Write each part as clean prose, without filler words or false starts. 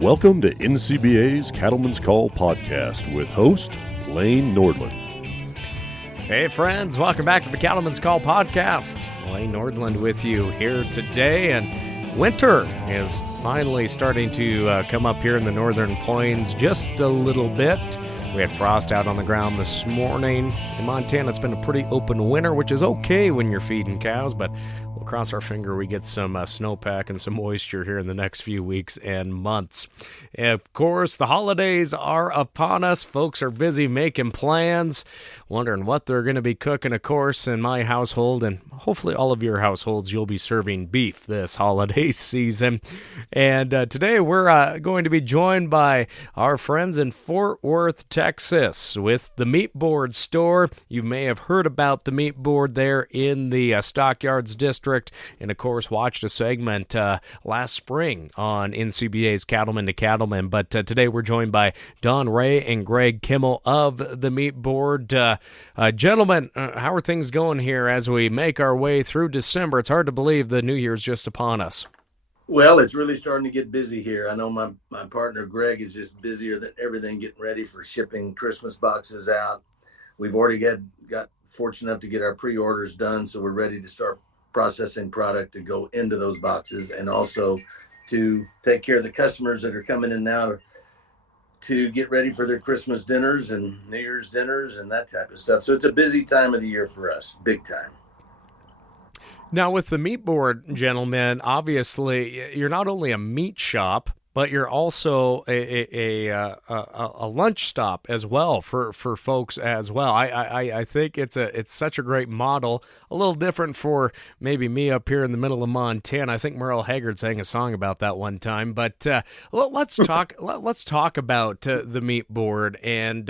Welcome to NCBA's Cattleman's Call podcast with host Lane Nordland. Hey friends, welcome back to the Cattleman's Call podcast. Lane Nordland with you here today, and winter is finally starting to come up here in the northern plains just a little bit. We had frost out on the ground this morning. In Montana, it's been a pretty open winter, which is okay when you're feeding cows, but we'll cross our finger we get some snowpack and some moisture here in the next few weeks and months. Of course, the holidays are upon us. Folks are busy making plans, wondering what they're going to be cooking. Of course, in my household, and hopefully all of your households, you'll be serving beef this holiday season. And today we're going to be joined by our friends in Fort Worth, Texas, with the Meat Board store. You may have heard about the Meat Board there in the Stockyards district, and of course watched a segment last spring on NCBA's Cattleman to Cattleman. But today we're joined by Don Ray and Greg Kimmel of the Meat Board. Gentlemen, how are things going here as we make our way through December? It's hard to believe the New Year's just upon us. Well, it's really starting to get busy here. I know my partner Greg is just busier than everything, getting ready for shipping Christmas boxes out. We've already got fortunate enough to get our pre-orders done, so we're ready to start processing product to go into those boxes, and also to take care of the customers that are coming in now to get ready for their Christmas dinners and New Year's dinners and that type of stuff. So it's a busy time of the year for us, big time. Now, with the Meat Board, gentlemen, obviously you're not only a meat shop, but you're also a lunch stop as well for folks as well. I think it's such a great model, a little different for maybe me up here in the middle of Montana. I think Merle Haggard sang a song about that one time. But let's talk about the Meat Board, and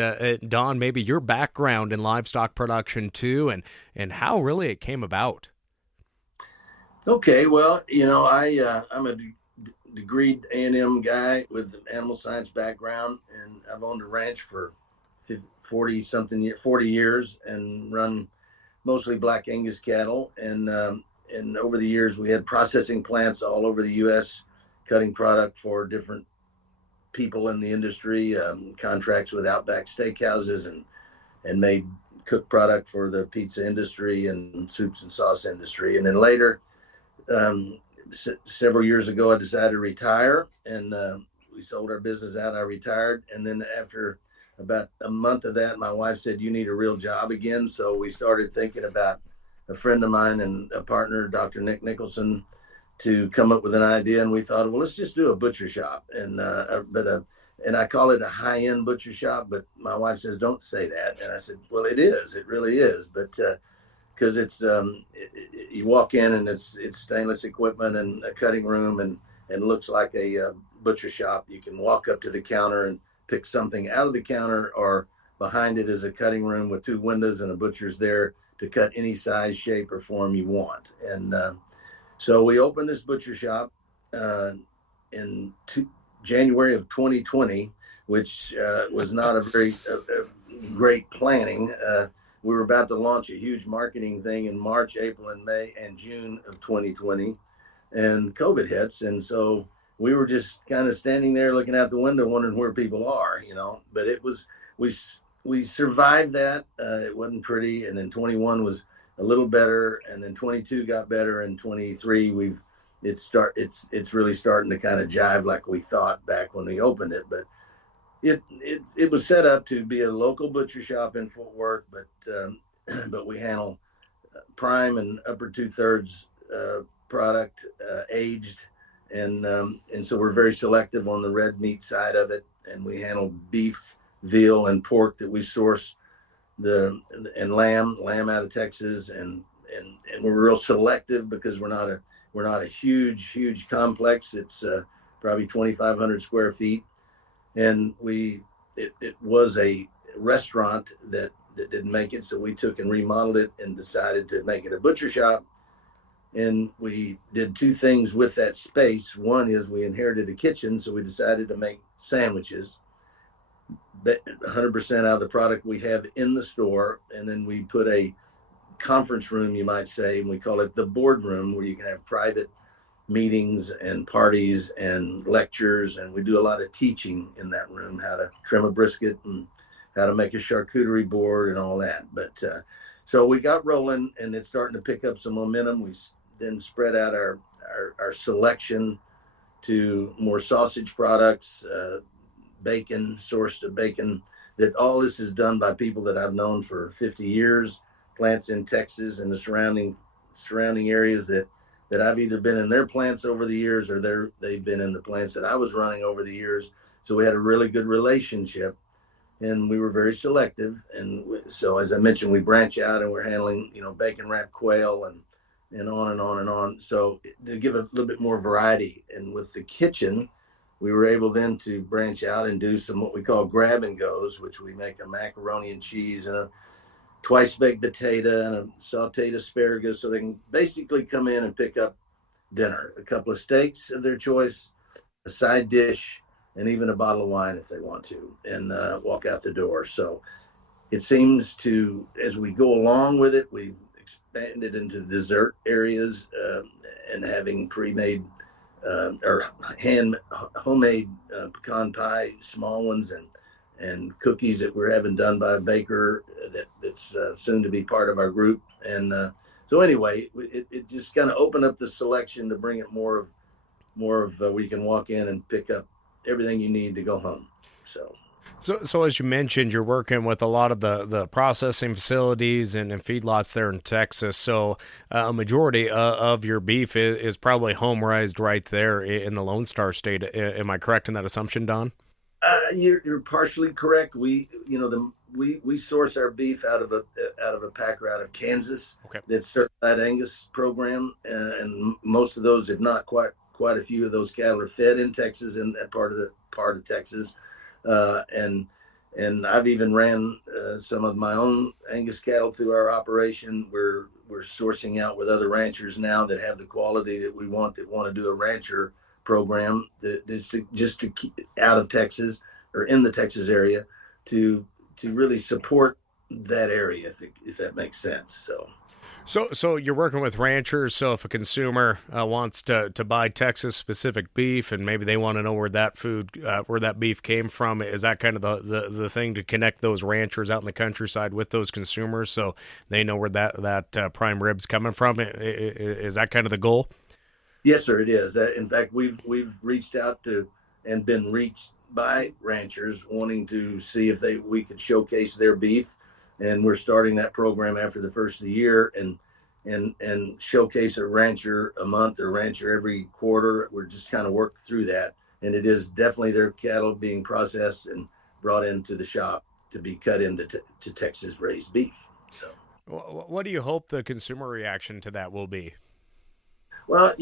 Don, maybe your background in livestock production too, and how really it came about. Okay, well, I'm a degreed A&M guy with an animal science background, and I've owned a ranch for 40 years and run mostly Black Angus cattle. And over the years, we had processing plants all over the U.S., cutting product for different people in the industry, contracts with Outback Steakhouses, and made cooked product for the pizza industry and soups and sauce industry. And then later, several years ago, I decided to retire, and we sold our business out. I retired, and then after about a month of that, my wife said, "You need a real job again." So we started thinking about a friend of mine and a partner, Dr. Nick Nicholson, to come up with an idea, and we thought, well, let's just do a butcher shop, and I call it a high-end butcher shop, but my wife says, "Don't say that," and I said, "Well, it is. It really is," but because it's you walk in and it's stainless equipment and a cutting room and looks like a butcher shop. You can walk up to the counter and pick something out of the counter, or behind it is a cutting room with two windows and a butcher's there to cut any size, shape, or form you want. And so we opened this butcher shop in January of 2020, which was not a very great planning. We were about to launch a huge marketing thing in March, April, and May, and June of 2020, and COVID hits. And so we were just kind of standing there looking out the window, wondering where people are, But it was, we survived that. It wasn't pretty. And then 21 was a little better, and then 22 got better, and 23 it's really starting to kind of jive like we thought back when we opened it. But it was set up to be a local butcher shop in Fort Worth, but we handle prime and upper 2/3 product, aged, and so we're very selective on the red meat side of it, and we handle beef, veal, and pork that we source, and lamb out of Texas, and we're real selective because we're not a huge complex. It's probably 2,500 square feet. And it was a restaurant that didn't make it, so we took and remodeled it and decided to make it a butcher shop. And we did two things with that space. One is we inherited a kitchen, so we decided to make sandwiches, 100% out of the product we have in the store. And then we put a conference room, you might say, and we call it the boardroom, where you can have private meetings and parties and lectures, and we do a lot of teaching in that room, how to trim a brisket and how to make a charcuterie board and all that. But so we got rolling, and it's starting to pick up some momentum. We then spread out our selection to more sausage products, bacon, sourced to bacon. That all this is done by people that I've known for 50 years, plants in Texas and the surrounding areas that I've either been in their plants over the years, or they've been in the plants that I was running over the years. So we had a really good relationship, and we were very selective. And so, as I mentioned, we branch out, and we're handling, bacon wrapped quail and on and on and on. So to give a little bit more variety, and with the kitchen, we were able then to branch out and do some what we call grab and goes, which we make a macaroni and cheese and a twice baked potato and a sauteed asparagus, so they can basically come in and pick up dinner, a couple of steaks of their choice, a side dish, and even a bottle of wine if they want to, and walk out the door. So it seems to, as we go along with it, we've expanded into dessert areas, and having pre-made or homemade pecan pie, small ones, and cookies that we're having done by a baker that's soon to be part of our group. And so anyway, it just kind of opened up the selection to bring it more of where you can walk in and pick up everything you need to go home. So as you mentioned, you're working with a lot of the processing facilities and feedlots there in Texas. So a majority of your beef is probably home raised right there in the Lone Star State. Am I correct in that assumption, Don? You're partially correct. We source our beef out of a packer out of Kansas. Okay. That's certified Angus program, and most of those, if not quite a few of those cattle, are fed in Texas, in that part of Texas. And I've even ran some of my own Angus cattle through our operation. We're sourcing out with other ranchers now that have the quality that we want, that want to do a rancher program that is just to keep out of Texas or in the Texas area to really support that area, if that makes sense. So you're working with ranchers. So if a consumer wants to buy Texas specific beef, and maybe they want to know where that beef came from, is that kind of the thing, to connect those ranchers out in the countryside with those consumers so they know where that prime rib's coming from? Is that kind of the goal? Yes, sir, it is. That, in fact, we've reached out to and been reached by ranchers wanting to see if we could showcase their beef, and we're starting that program after the first of the year, and showcase a rancher a month or rancher every quarter. We're just kind of working through that, and it is definitely their cattle being processed and brought into the shop to be cut into to Texas raised beef. So, what do you hope the consumer reaction to that will be? Well,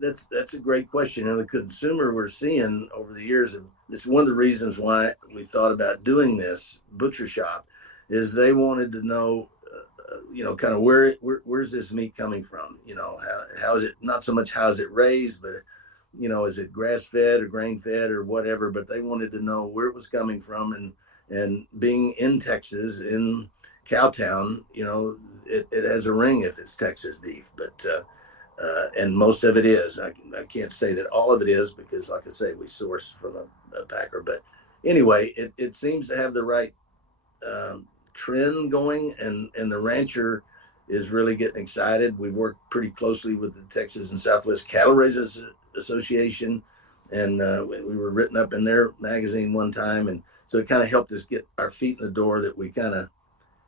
that's a great question. And the consumer we're seeing over the years, and this is one of the reasons why we thought about doing this butcher shop, is they wanted to know, kind of where's this meat coming from? How is it, not so much how is it raised, but, is it grass fed or grain fed or whatever, but they wanted to know where it was coming from. And being in Texas, in Cowtown, it has a ring if it's Texas beef, but, and most of it is. I can't say that all of it is, because, like I say, we source from a packer. But anyway, it seems to have the right trend going, and the rancher is really getting excited. We've worked pretty closely with the Texas and Southwest Cattle Raisers Association, and we were written up in their magazine one time, and so it kind of helped us get our feet in the door, that we kind of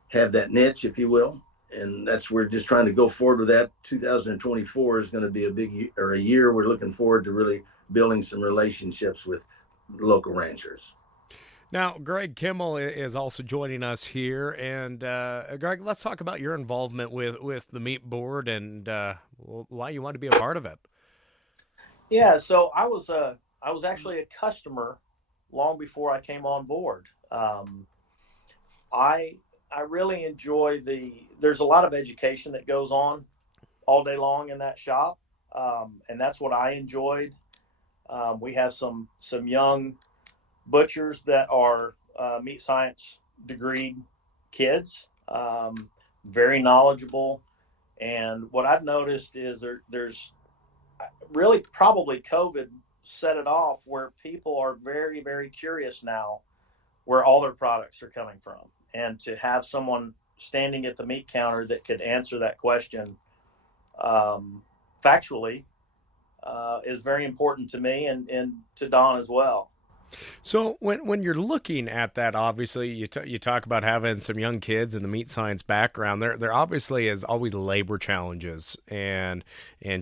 have that niche, if you will. And we're just trying to go forward with that. 2024 is going to be a year. We're looking forward to really building some relationships with local ranchers. Now, Greg Kimmel is also joining us here. And Greg, let's talk about your involvement with the Meat Board and why you want to be a part of it. Yeah, so I was actually a customer long before I came on board. I really enjoy there's a lot of education that goes on all day long in that shop. And that's what I enjoyed. We have some young butchers that are meat science degreed kids, very knowledgeable. And what I've noticed is there's really probably COVID set it off where people are very, very curious now where all their products are coming from. And to have someone standing at the meat counter that could answer that question factually is very important to me and to Don as well. So when you're looking at that, obviously you talk about having some young kids in the meat science background. There obviously is always labor challenges and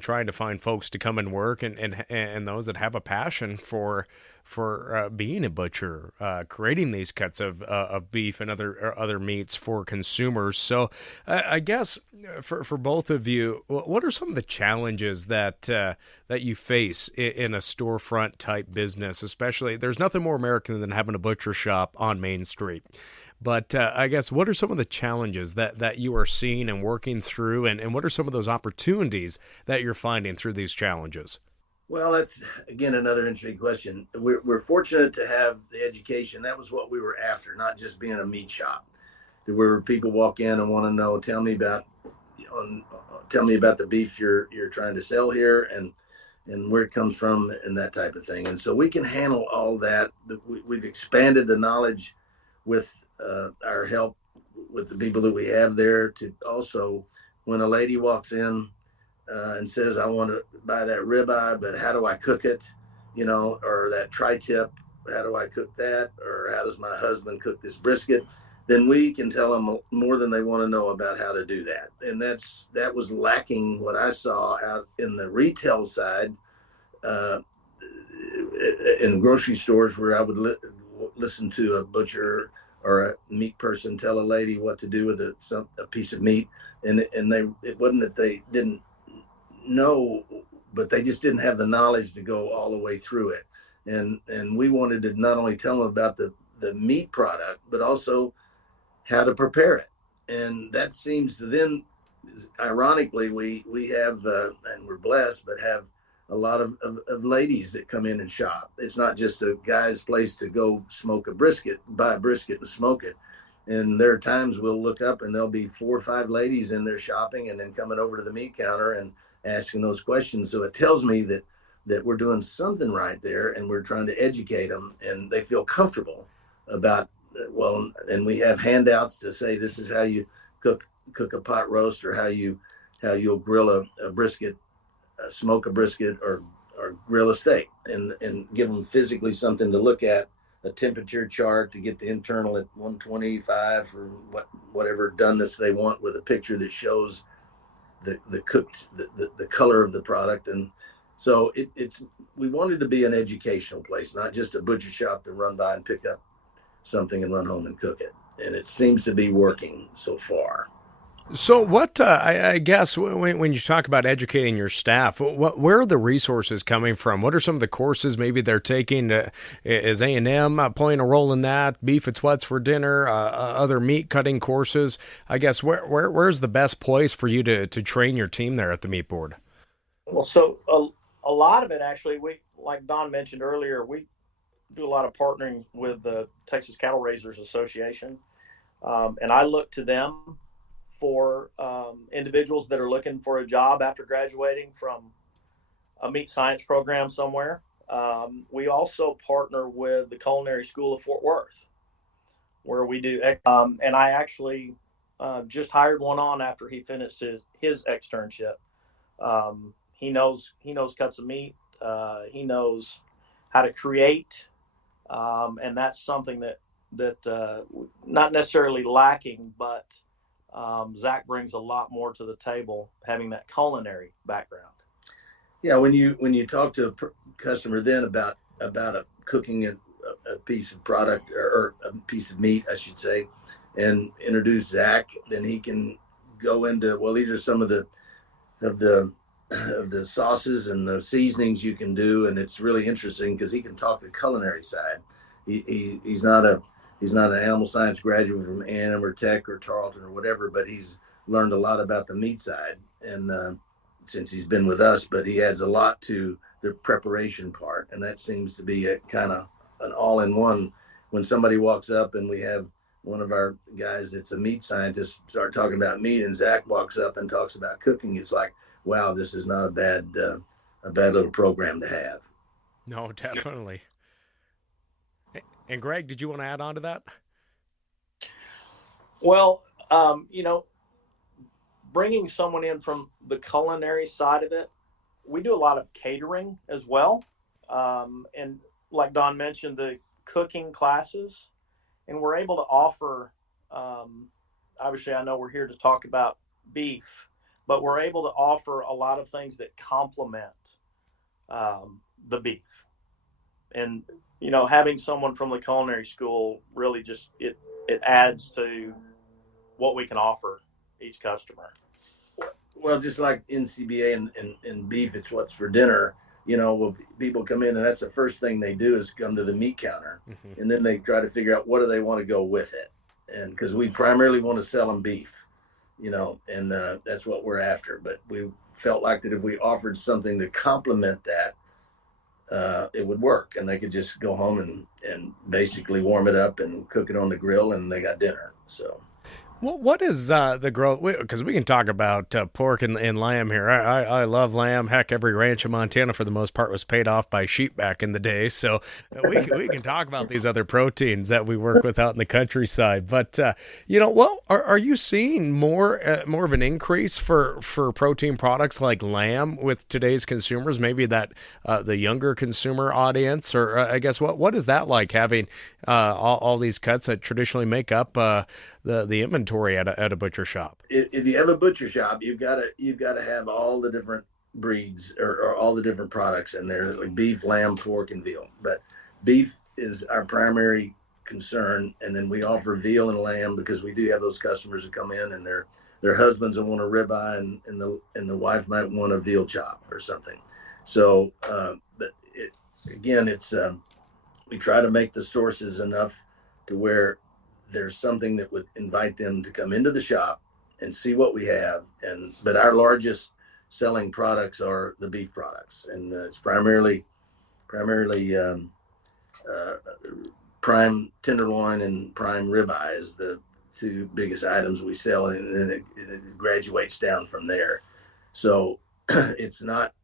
trying to find folks to come and work and those that have a passion for being a butcher, creating these cuts of beef and other meats for consumers. So I guess for both of you, what are some of the challenges that you face in a storefront type business? Especially, there's nothing more American than having a butcher shop on Main Street. But I guess what are some of the challenges that you are seeing and working through, and what are some of those opportunities that you're finding through these challenges? Well, that's again another interesting question. We're fortunate to have the education. That was what we were after, not just being a meat shop. Where people walk in and want to know, tell me about the beef you're trying to sell here, and where it comes from, and that type of thing. And so we can handle all that. We've expanded the knowledge with our help with the people that we have there to also, when a lady walks in and says, I want to buy that ribeye, but how do I cook it? Or that tri-tip, how do I cook that? Or how does my husband cook this brisket? Then we can tell them more than they want to know about how to do that. And that was lacking what I saw out in the retail side, in grocery stores where I would listen to a butcher or a meat person tell a lady what to do with a piece of meat. And it wasn't that they didn't know, but they just didn't have the knowledge to go all the way through it. And we wanted to not only tell them about the meat product, but also how to prepare it. And that seems to then, ironically, we have, and we're blessed, but have a lot of ladies that come in and shop. It's not just a guy's place to go buy a brisket and smoke it. And there are times we'll look up and there'll be 4 or 5 ladies in there shopping and then coming over to the meat counter and asking those questions. So it tells me that we're doing something right there, and we're trying to educate them, and they feel comfortable about, and we have handouts to say, this is how you cook a pot roast, or how you'll grill a brisket, smoke a brisket, or grill a steak, and give them physically something to look at, a temperature chart to get the internal at 125 for whatever doneness they want, with a picture that shows the color of the product. And so we wanted to be an educational place, not just a butcher shop to run by and pick up something and run home and cook it. And it seems to be working so far. So what, I guess, when you talk about educating your staff, where are the resources coming from? What are some of the courses maybe they're taking? Is A&M playing a role in that? Beef and Sweats for dinner, other meat cutting courses? I guess where's the best place for you to train your team there at the meat board? Well, so a lot of it, actually, like Don mentioned earlier, we do a lot of partnering with the Texas Cattle Raisers Association. And I look to them for individuals that are looking for a job after graduating from a meat science program somewhere. We also partner with the Culinary School of Fort Worth, where we do, and I actually just hired one on after he finished his externship. He knows cuts of meat. He knows how to create, and that's something that not necessarily lacking, but Zach brings a lot more to the table, having that culinary background. Yeah, when you talk to a customer then about cooking a piece of product, or a piece of meat, I should say, and introduce Zach, then he can go into, well, these are some of the sauces and the seasonings you can do, and it's really interesting because he can talk the culinary side. He's not an animal science graduate from A&M or Tech or Tarleton or whatever, but he's learned a lot about the meat side, and since he's been with us, but he adds a lot to the preparation part, and that seems to be a kind of an all-in-one. When somebody walks up and we have one of our guys that's a meat scientist start talking about meat, and Zach walks up and talks about cooking, it's like, wow, this is not a a bad little program to have. No, definitely. And Greg, did you want to add on to that? Well, bringing someone in from the culinary side of it, we do a lot of catering as well. And like Don mentioned, the cooking classes, and we're able to offer, obviously I know we're here to talk about beef, but we're able to offer a lot of things that complement the beef. And, having someone from the culinary school really just, it adds to what we can offer each customer. Well, just like NCBA and beef, it's what's for dinner. When people come in, and that's the first thing they do is come to the meat counter, and then they try to figure out what do they want to go with it. And because we primarily want to sell them beef, and that's what we're after. But we felt like that if we offered something to complement that, it would work, and they could just go home and basically warm it up and cook it on the grill, and they got dinner. So. What is the growth? Because we can talk about pork and lamb here. I love lamb. Heck, every ranch in Montana, for the most part, was paid off by sheep back in the day. So we can talk about these other proteins that we work with out in the countryside. But are you seeing more of an increase for protein products like lamb with today's consumers? Maybe that the younger consumer audience, or I guess what is that like, having all these cuts that traditionally make up the inventory at a butcher shop? If you have a butcher shop, you've got to have all the different breeds or all the different products in there, like beef, lamb, pork, and veal. But beef is our primary concern, and then we offer veal and lamb because we do have those customers that come in and their husbands will want a ribeye and the wife might want a veal chop or something. So, but it's we try to make the sources enough to where there's something that would invite them to come into the shop and see what we have. But our largest selling products are the beef products, and it's primarily prime tenderloin and prime ribeye is the two biggest items we sell, and then it graduates down from there. So it's not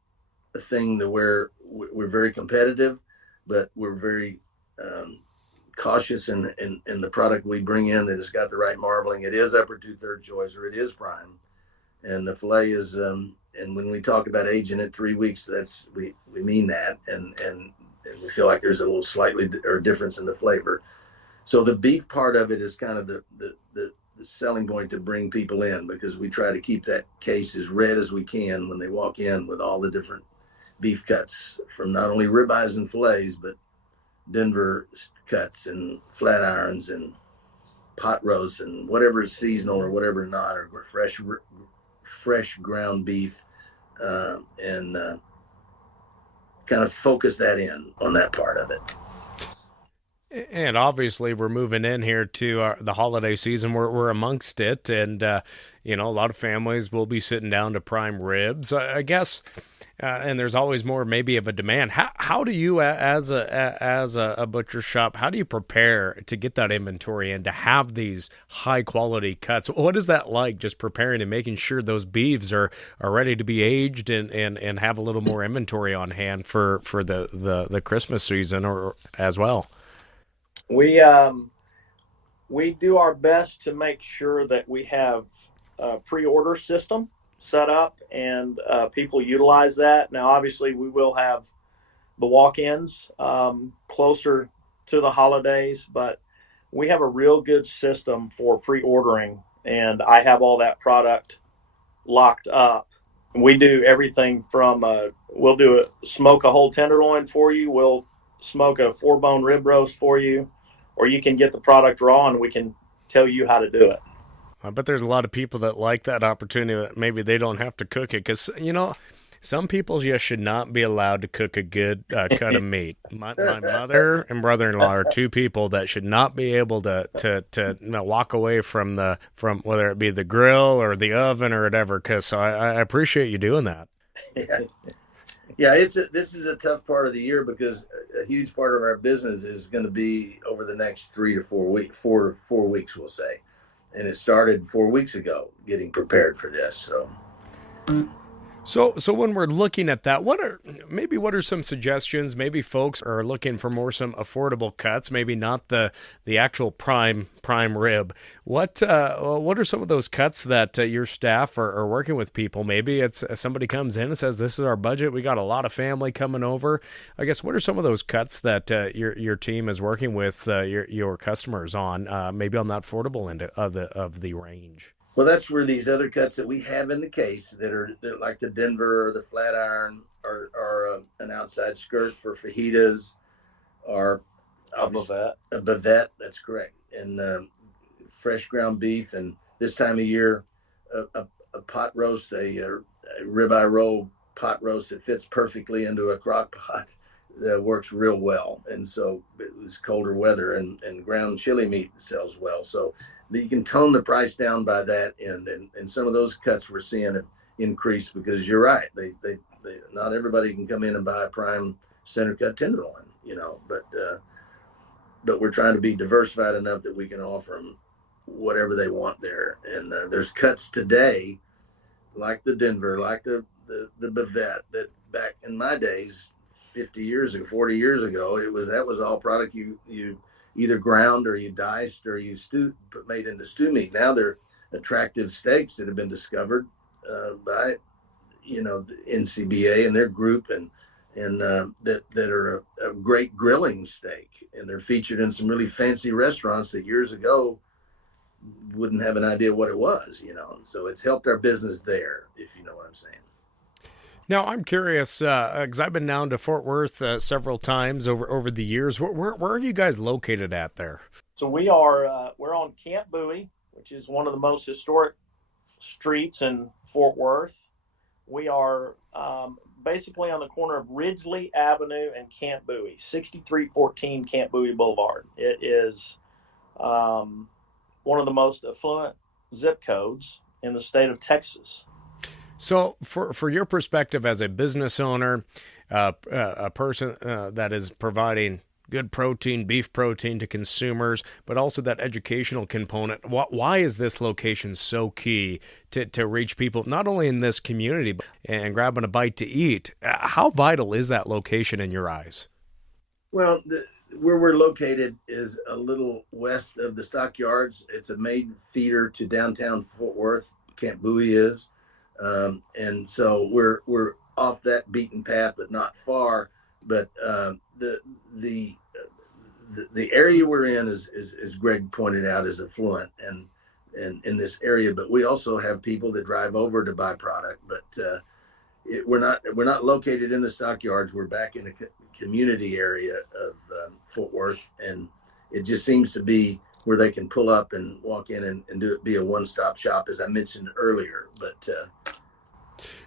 a thing that we're very competitive, but we're very cautious in the product we bring in, that it's got the right marbling. It is upper 2/3 choice, or it is prime, and the filet is. And when we talk about aging it 3 weeks, that's we mean that, and we feel like there's a little slightly or difference in the flavor. So the beef part of it is kind of the selling point to bring people in, because we try to keep that case as red as we can when they walk in, with all the different beef cuts from not only ribeyes and fillets, but Denver cuts and flat irons and pot roasts and whatever is seasonal or whatever not, or fresh ground beef, and kind of focus that in on that part of it. And obviously, we're moving in here to the holiday season. We're amongst it, and a lot of families will be sitting down to prime ribs, I guess. And there's always more, maybe, of a demand. How do you, as a butcher shop, how do you prepare to get that inventory and to have these high quality cuts? What is that like, just preparing and making sure those beeves are ready to be aged and have a little more inventory on hand for the Christmas season or as well? We do our best to make sure that we have a pre-order system set up, and people utilize that. Now, obviously, we will have the walk-ins closer to the holidays, but we have a real good system for pre-ordering, and I have all that product locked up. We do everything from we'll smoke a whole tenderloin for you, we'll smoke a 4-bone rib roast for you, or you can get the product raw and we can tell you how to do it. I bet there's a lot of people that like that opportunity, that maybe they don't have to cook it, because some people just should not be allowed to cook a good cut of meat. My mother and brother-in-law are two people that should not be able to walk away from whether it be the grill or the oven or whatever. So I appreciate you doing that. Yeah, this is a tough part of the year, because a huge part of our business is going to be over the next 3 to 4 weeks, 4 weeks, we'll say. And it started 4 weeks ago, getting prepared for this. So when we're looking at that, what are some suggestions? Maybe folks are looking for some affordable cuts, maybe not the actual prime rib. What are some of those cuts that your staff are working with people? Maybe it's somebody comes in and says, "This is our budget. We got a lot of family coming over." I guess what are some of those cuts that your team is working with your customers on? Maybe on that affordable end of the range. Well, that's where these other cuts that we have in the case that like the Denver or the flat iron or an outside skirt for fajitas or A bavette. A bavette, that's correct. And fresh ground beef. And this time of year, a pot roast, a ribeye roll pot roast that fits perfectly into a crock pot that works real well. And so it was colder weather and ground chili meat sells well. So you can tone the price down by that end, and some of those cuts we're seeing have increased because you're right. They not everybody can come in and buy a prime center cut tenderloin, but we're trying to be diversified enough that we can offer them whatever they want there. And there's cuts today, like the Denver, like the bavette, that back in my days, 40 years ago, that was all product you either ground or you diced or you made into stew meat. Now they're attractive steaks that have been discovered by the NCBA and their group, and that are a great grilling steak, and they're featured in some really fancy restaurants that years ago wouldn't have an idea what it was. So it's helped our business there, if you know what I'm saying. Now, I'm curious, because I've been down to Fort Worth several times over the years. Where are you guys located at there? So we're on Camp Bowie, which is one of the most historic streets in Fort Worth. We are basically on the corner of Ridgely Avenue and Camp Bowie, 6314 Camp Bowie Boulevard. It is one of the most affluent zip codes in the state of Texas. So for your perspective as a business owner, a person that is providing good protein, beef protein to consumers, but also that educational component, why is this location so key to reach people, not only in this community, but and grabbing a bite to eat? How vital is that location in your eyes? Well, where we're located is a little west of the stockyards. It's a main feeder to downtown Fort Worth. Camp Bowie is. And so we're off that beaten path, but not far. But the area we're in is, as Greg pointed out, is affluent and in this area. But we also have people that drive over to buy product. But we're not located in the stockyards. We're back in the community area of Fort Worth, and it just seems to be where they can pull up and walk in and do it, be a one-stop shop, as I mentioned earlier. But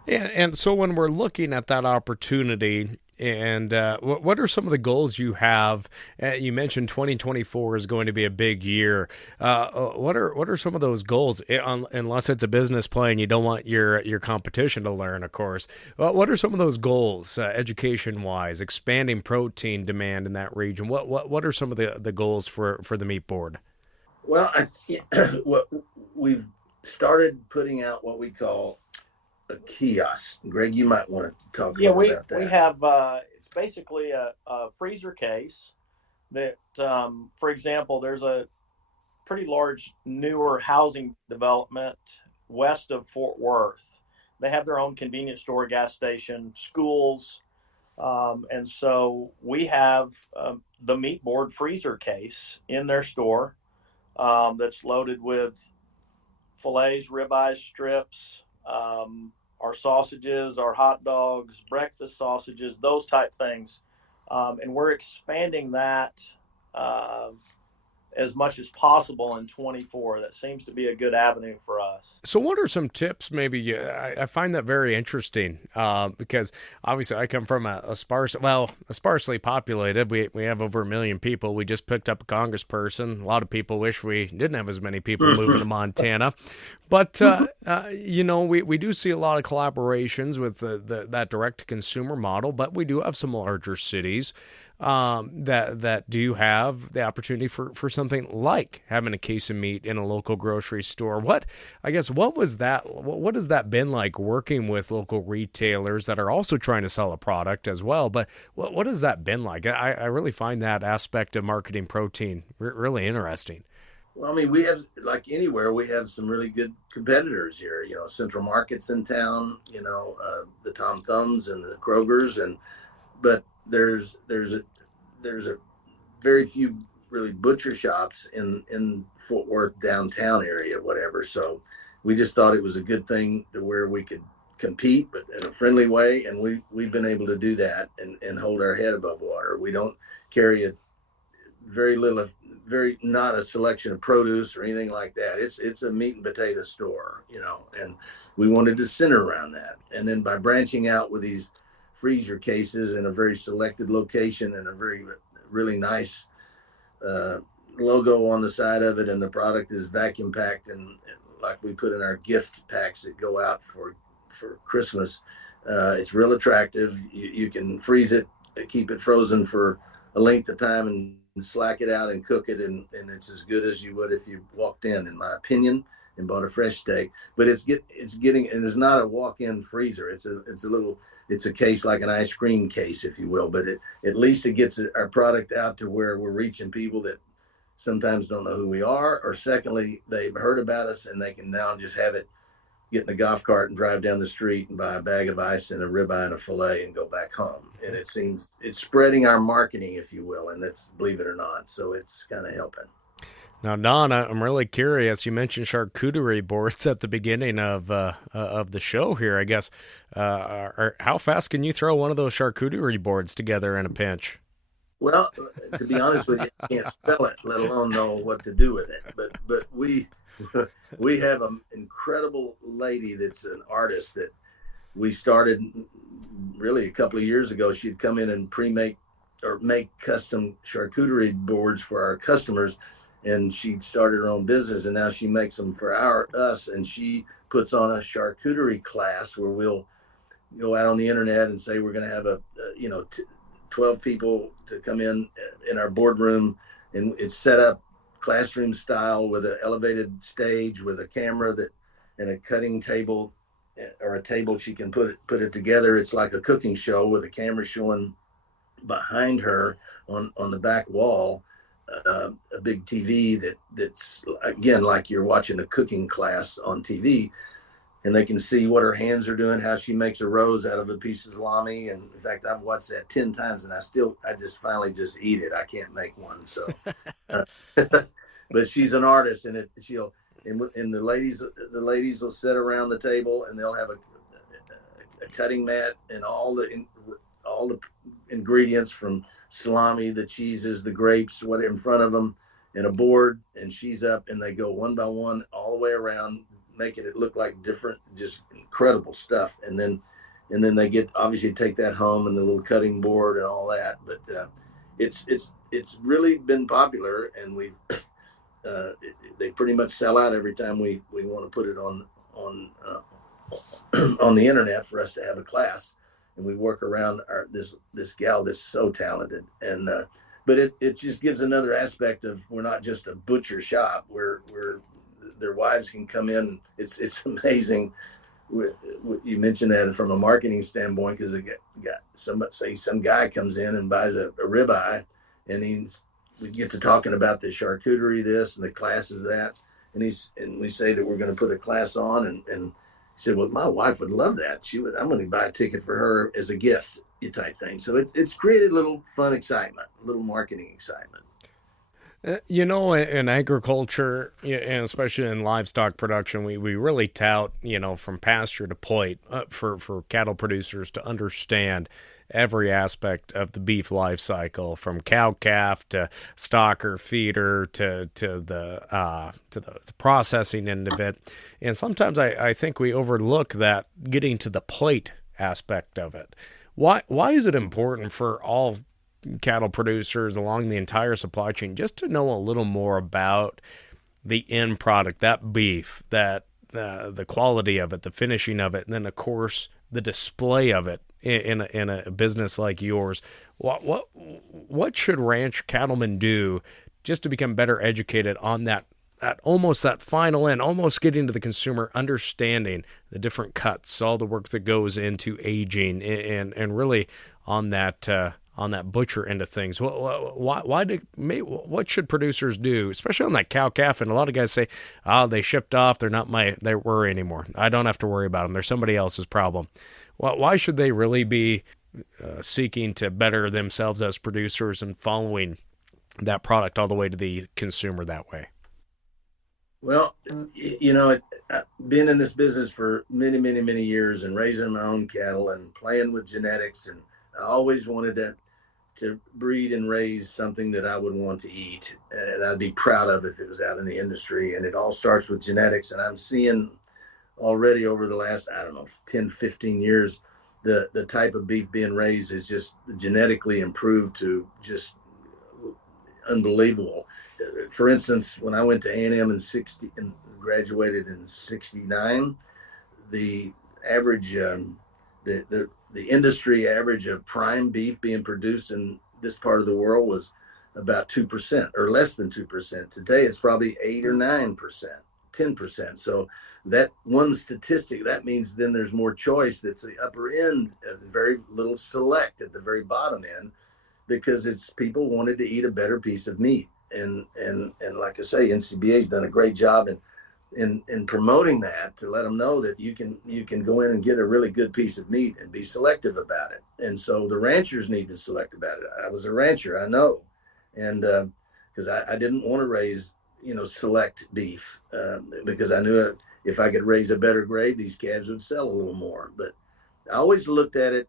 and so when we're looking at that opportunity, and what are some of the goals you have? You mentioned 2024 is going to be a big year. What are some of those goals? Unless it's a business plan, you don't want your competition to learn, of course. What are some of those goals, education-wise, expanding protein demand in that region? What are some of the goals for the meat board? Well, we've started putting out what we call a kiosk. Greg, you might want to talk about that. We have it's basically a freezer case that, for example, there's a pretty large newer housing development west of Fort Worth. They have their own convenience store, gas station, schools, and so we have the meat board freezer case in their store that's loaded with fillets, ribeyes, strips, our sausages, our hot dogs, breakfast sausages, those type things. And we're expanding that as much as possible in 24. That seems to be a good avenue for us. So what are some tips? Maybe I find that very interesting because obviously I come from a sparsely populated. We have over 1 million people. We just picked up a congressperson. A lot of people wish we didn't have as many people moving to Montana. But, we do see a lot of collaborations with that direct-to-consumer model, but we do have some larger cities that do have the opportunity for some something like having a case of meat in a local grocery store. What was that? What has that been like working with local retailers that are also trying to sell a product as well? But what has that been like? I really find that aspect of marketing protein really interesting. Well, I mean, we have, like anywhere, we have some really good competitors here. Central Market's in town. The Tom Thumbs and the Krogers, but there's a very few really butcher shops in Fort Worth downtown area, whatever. So we just thought it was a good thing to where we could compete, but in a friendly way, and we've been able to do that and hold our head above water. We don't carry a very little, very not a selection of produce or anything like that. It's a meat and potato store, and we wanted to center around that. And then by branching out with these freezer cases in a very selected location and a very really nice logo on the side of it, and the product is vacuum packed and like we put in our gift packs that go out for Christmas. It's real attractive. You can freeze it, keep it frozen for a length of time, and slack it out and cook it, and it's as good as you would if you walked in my opinion, and bought a fresh steak. But it's getting, and it's not a walk-in freezer. It's a case like an ice cream case, if you will. But at least it gets our product out to where we're reaching people that sometimes don't know who we are, or secondly, they've heard about us and they can now just have it, get in a golf cart and drive down the street and buy a bag of ice and a ribeye and a filet and go back home. And it seems it's spreading our marketing, if you will, and that's, believe it or not. So it's kind of helping. Now, Don, I'm really curious. You mentioned charcuterie boards at the beginning of the show here. I guess, how fast can you throw one of those charcuterie boards together in a pinch? Well, to be honest with you, I can't spell it, let alone know what to do with it. But we have an incredible lady that's an artist that we started really a couple of years ago. She'd come in and pre-make or make custom charcuterie boards for our customers, and she started her own business, and now she makes them for us, and she puts on a charcuterie class where we'll go out on the internet and say we're going to have 12 people to come in our boardroom, and it's set up classroom style with an elevated stage with a camera and a cutting table or a table she can put it together. It's like a cooking show with a camera showing behind her on the back wall, a big TV that's again like you're watching a cooking class on TV, and they can see what her hands are doing, how she makes a rose out of a piece of salami. And in fact, I've watched that 10 times, and I just finally just eat it. I can't make one. So, but she's an artist, and the ladies will sit around the table, and they'll have a cutting mat and all the ingredients from salami, the cheeses, the grapes, what in front of them, and a board. And she's up, and they go one by one all the way around, making it look like different, just incredible stuff. And then they get, obviously take that home and the little cutting board and all that. But it's really been popular, and they pretty much sell out every time we want to put it on the internet for us to have a class. And we work around this gal that's so talented, and but it just gives another aspect of, we're not just a butcher shop. We're their wives can come in. It's amazing. You mentioned that from a marketing standpoint, because some guy comes in and buys a ribeye, and we get to talking about the charcuterie this and the classes that, and we say that we're going to put a class on, and he said, well, my wife would love that. I'm going to buy a ticket for her as a gift, type thing. So it's created a little fun excitement, a little marketing excitement. In agriculture, and especially in livestock production, we really tout, from pasture to plate, for cattle producers to understand every aspect of the beef life cycle, from cow calf to stocker feeder to the processing end of it. And sometimes I think we overlook that getting to the plate aspect of it. Why is it important for all cattle producers along the entire supply chain just to know a little more about the end product, that beef, that the quality of it, the finishing of it, and then of course the display of it in a business like yours? What should ranch cattlemen do just to become better educated on that almost that final end, almost getting to the consumer, understanding the different cuts, all the work that goes into aging, and really on that butcher end of things. What should producers do, especially on that cow calf? And a lot of guys say, "Oh, they shipped off. They're not their worry anymore. I don't have to worry about them. They're somebody else's problem." Why should they really be seeking to better themselves as producers and following that product all the way to the consumer that way? Well, I've been in this business for many, many, many years and raising my own cattle and playing with genetics. And I always wanted to breed and raise something that I would want to eat. And I'd be proud of if it was out in the industry. And it all starts with genetics. And I'm seeing already over the last, 10, 15 years, the type of beef being raised is just genetically improved to just unbelievable. For instance, when I went to A&M and graduated in '69, the average, the industry average of prime beef being produced in this part of the world was about 2% or less than 2%. Today, it's probably 8 or 9%, 10%. So that one statistic, that means then there's more choice. That's the upper end, very little select at the very bottom end, because it's people wanted to eat a better piece of meat. And like I say, NCBA's done a great job in promoting that, to let them know that you can go in and get a really good piece of meat and be selective about it. And so the ranchers need to select about it. I was a rancher, I know, and because I didn't want to raise select beef, because I knew if I could raise a better grade, these calves would sell a little more. But I always looked at it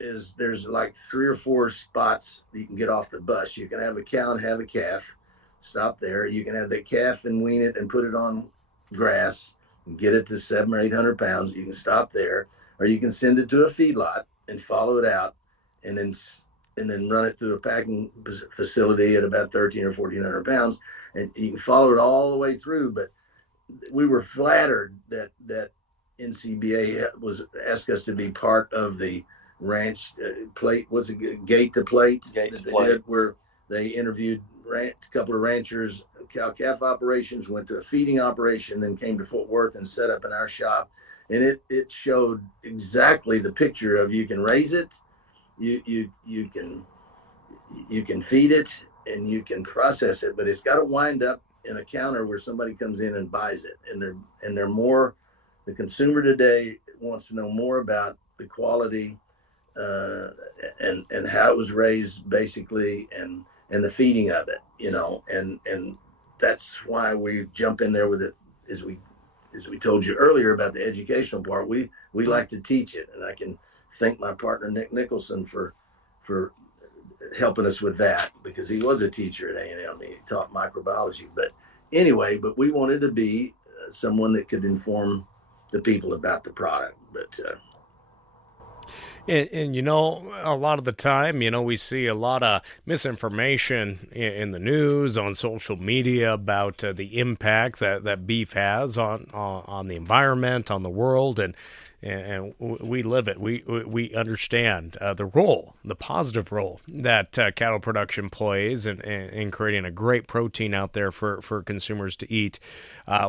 is there's like 3 or 4 spots that you can get off the bus. You can have a cow and have a calf, stop there. You can have the calf and wean it and put it on grass and get it to 700 or 800 pounds. You can stop there, or you can send it to a feedlot and follow it out, and then run it through a packing facility at about 1,300 or 1,400 pounds, and you can follow it all the way through. But we were flattered that NCBA was asked us to be part of the ranch plate, was it gate to plate that they did, where they interviewed a couple of ranchers, cow calf operations, went to a feeding operation, then came to Fort Worth and set up in our shop. And it showed exactly the picture of you can raise it, you can feed it, and you can process it, but it's got to wind up in a counter where somebody comes in and buys it. And they're more, the consumer today wants to know more about the quality and how it was raised, basically, and the feeding of it, and that's why we jump in there with it. As we told you earlier about the educational part, we like to teach it, and I can thank my partner Nick Nicholson for helping us with that, because he was a teacher at A&M. He taught microbiology. But anyway, we wanted to be someone that could inform the people about the product. But And a lot of the time, we see a lot of misinformation in the news, on social media, about the impact that beef has on the environment, on the world, and we live it. We understand the positive role that cattle production plays in creating a great protein out there for consumers to eat.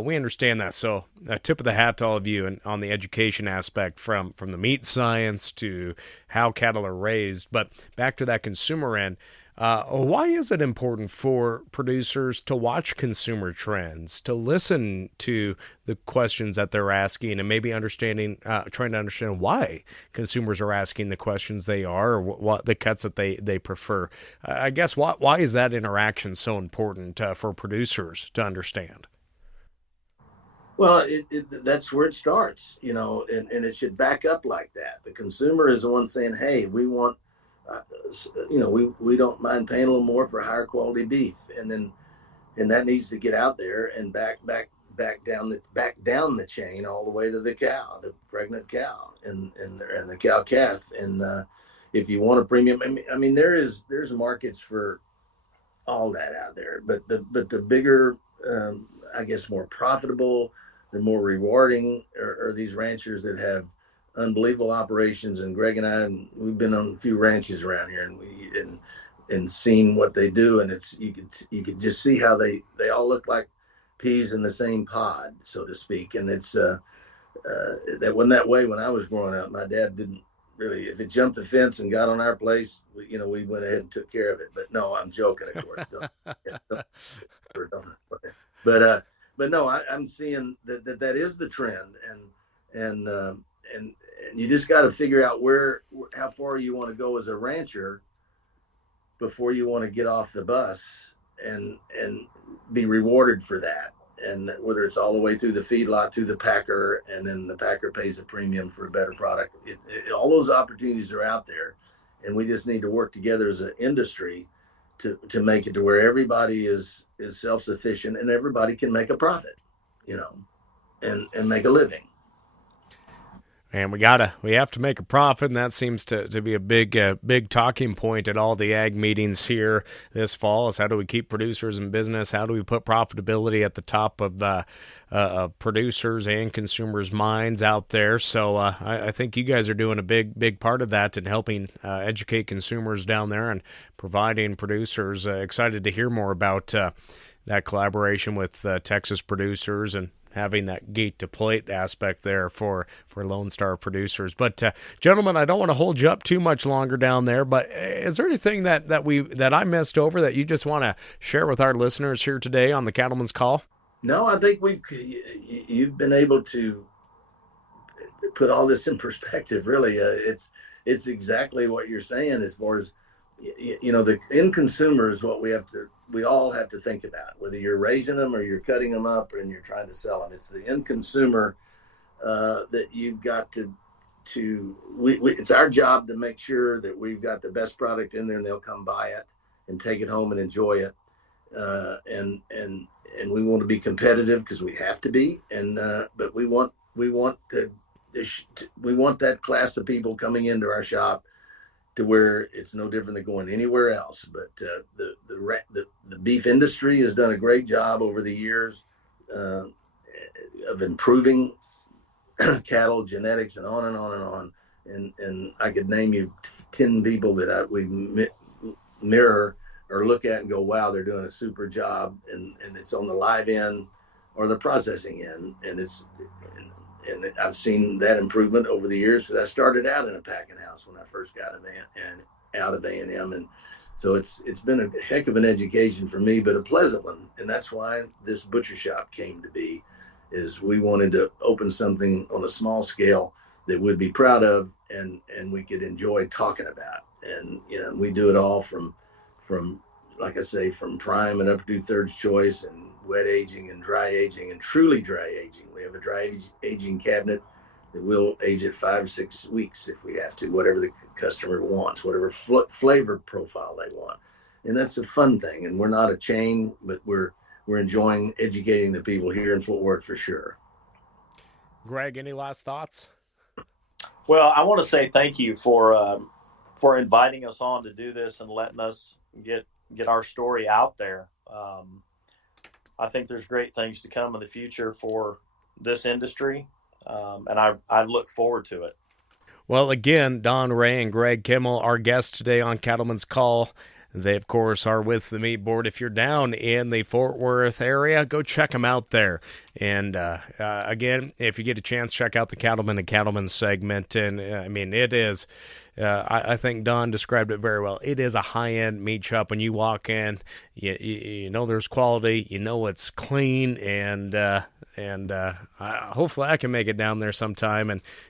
We understand that. So a tip of the hat to all of you and on the education aspect, from the meat science to how cattle are raised. But back to that consumer end. Why is it important for producers to watch consumer trends, to listen to the questions that they're asking, and maybe trying to understand why consumers are asking the questions they are, or what the cuts that they prefer? I guess why is that interaction so important for producers to understand? Well, that's where it starts, and it should back up like that. The consumer is the one saying, "Hey, we want." We don't mind paying a little more for higher quality beef, and that needs to get out there and back down the chain all the way to the cow, the pregnant cow, and the cow calf. And if you want a premium, I mean, there's markets for all that out there, but the bigger, I guess, more profitable, the more rewarding are these ranchers that have unbelievable operations. And Greg and I, we've been on a few ranches around here, and and seen what they do, and you could just see how they all look like peas in the same pod, so to speak. And it's that wasn't that way when I was growing up. My dad didn't really, if it jumped the fence and got on our place, we went ahead and took care of it. But no, I'm joking, of course. But no, I'm seeing that is the trend, and you just got to figure out how far you want to go as a rancher before you want to get off the bus and be rewarded for that. And whether it's all the way through the feedlot to the packer, and then the packer pays a premium for a better product, all those opportunities are out there, and we just need to work together as an industry to make it to where everybody is self-sufficient and everybody can make a profit, and make a living. And we have to make a profit, and that seems to be a big talking point at all the ag meetings here this fall. Is how do we keep producers in business? How do we put profitability at the top of producers and consumers' minds out there? So I think you guys are doing a big part of that in helping educate consumers down there and providing producers. Excited to hear more about that collaboration with Texas producers and having that gate to plate aspect there for Lone Star producers. But gentlemen, I don't want to hold you up too much longer down there, but is there anything that I missed over that you just want to share with our listeners here today on the Cattleman's Call? No, I think you've been able to put all this in perspective. Really, it's exactly what you're saying as far as the end consumer is what we all have to think about, whether you're raising them or you're cutting them up and you're trying to sell them. It's the end consumer that you've got to it's our job to make sure that we've got the best product in there and they'll come buy it and take it home and enjoy it. And we want to be competitive because we have to be. But we want that class of people coming into our shop to where it's no different than going anywhere else. But the beef industry has done a great job over the years of improving cattle genetics and on and on and on. And I could name you 10 people that we mirror or look at and go, wow, they're doing a super job. And it's on the live end or the processing end. And I've seen that improvement over the years because I started out in a packing house when I first got out of A&M. And so it's been a heck of an education for me, but a pleasant one. And that's why this butcher shop came to be, is we wanted to open something on a small scale that we'd be proud of and we could enjoy talking about. And, we do it all from, like I say, from prime and up to third choice and wet aging and dry aging and truly dry aging. We have a dry aging cabinet that will age it 5 or 6 weeks if we have to, whatever the customer wants, whatever flavor profile they want. And that's a fun thing. And we're not a chain, but we're enjoying educating the people here in Fort Worth for sure. Greg, any last thoughts? Well, I want to say thank you for inviting us on to do this and letting us get our story out there. I think there's great things to come in the future for this industry, and I look forward to it. Well, again, Don Ray and Greg Kimmel, our guests today on Cattleman's Call. They, of course, are with the Meat Board. If you're down in the Fort Worth area, go check them out there. And, again, if you get a chance, check out the Cattleman and Cattleman segment. And, it is, I think Don described it very well. It is a high-end meat shop. When you walk in, you know there's quality. You know it's clean. And hopefully I can make it down there sometime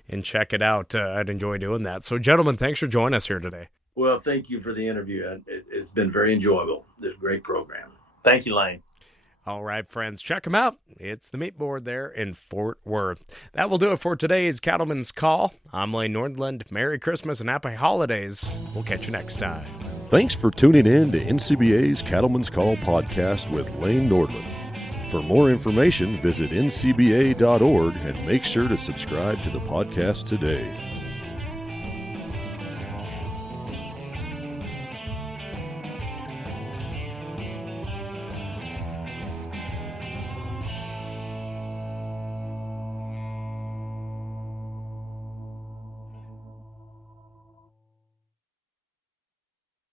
and check it out. I'd enjoy doing that. So, gentlemen, thanks for joining us here today. Well, thank you for the interview. It's been very enjoyable. It's a great program. Thank you, Lane. All right, friends, check them out. It's the Meat Board there in Fort Worth. That will do it for today's Cattleman's Call. I'm Lane Nordland. Merry Christmas and Happy Holidays. We'll catch you next time. Thanks for tuning in to NCBA's Cattleman's Call podcast with Lane Nordland. For more information, visit ncba.org and make sure to subscribe to the podcast today.